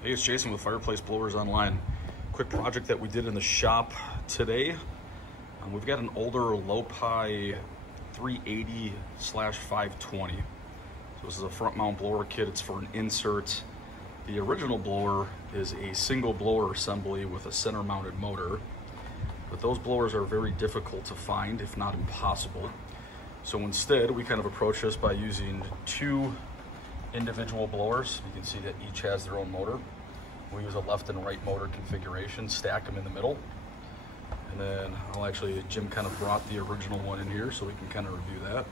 Hey, it's Jason with Fireplace Blowers Online. Quick project that we did in the shop today. We've got an older Lopi 380/520. So this is a front mount blower kit. It's for an insert. The original blower is a single blower assembly with a center mounted motor. But those blowers are very difficult to find, if not impossible. So instead, we kind of approach this by using two individual blowers. You can see that each has their own motor. We use a left and right motor configuration, stack them in the middle. And then Jim kind of brought the original one in here so we can kind of review that.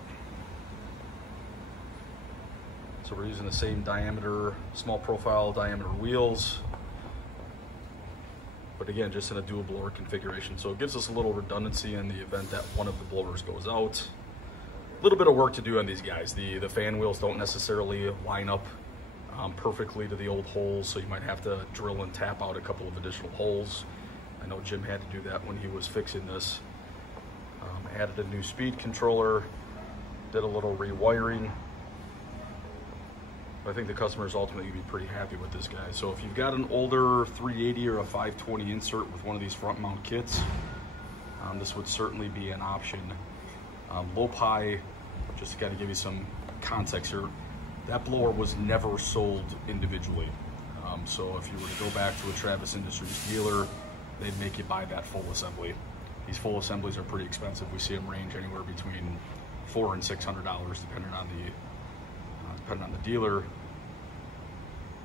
So we're using the same diameter, small profile diameter wheels, but again, just in a dual blower configuration. So it gives us a little redundancy in the event that one of the blowers goes out. A little bit of work to do on these guys. The fan wheels don't necessarily line up perfectly to the old holes, so you might have to drill and tap out a couple of additional holes. I know Jim had to do that when he was fixing this. Added a new speed controller, did a little rewiring. I think the customer is ultimately going to be pretty happy with this guy. So if you've got an older 380 or a 520 insert with one of these front mount kits, this would certainly be an option. Lopi, just to kind of give you some context here, that blower was never sold individually. So if you were to go back to a Travis Industries dealer, they'd make you buy that full assembly. These full assemblies are pretty expensive. We see them range anywhere between $400 and $600 depending on the dealer.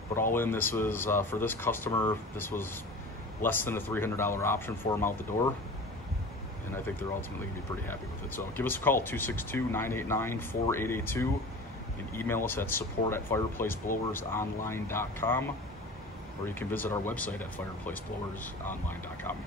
But all in, this was for this customer, this was less than a $300 option for them out the door. And I think they're ultimately gonna be pretty happy with it. So give us a call, 262-989-4882. You can email us at support@fireplaceblowersonline.com, or you can visit our website at fireplaceblowersonline.com.